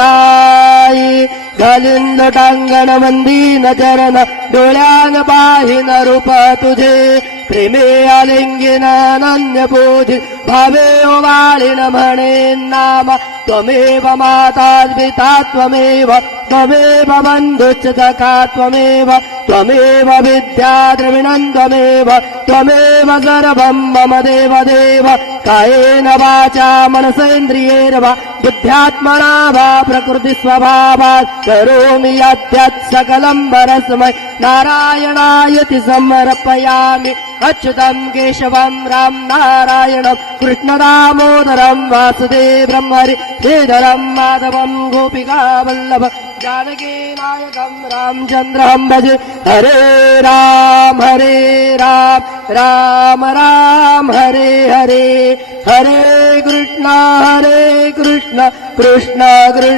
आई घालीन टांगण मंदीन चरण डोळ्यान पाहिन रूप तुझे प्रेमे आलिंगिन अनन्य पूजी भावे ओवाळीन म्हणेन नाम त्वमेव माता पिता त्वमेव त्वमेव बन्धुश्च सखा त्वमेव त्वमेव विद्या द्रविणं त्वमेव त्वमेव सर्वं मम देव देव कायेन वाचा मनसेन्द्रियैर्वा बुद्ध्यात्मना वा प्रकृति स्वभावात् करोमि यद्यत् सकलं परस्मै नारायणायति समर्पयामि अच्युतं केशवं राम नारायणं कृष्णदामोदरं वासुदेवं हरि श्रीधरं माधवं गोपिकावल्लभ जानकी नायकं रामचन्द्रं भजे हरे राम राम राम हरे हरे हरे कृष्ण कृष्ण कृष्ण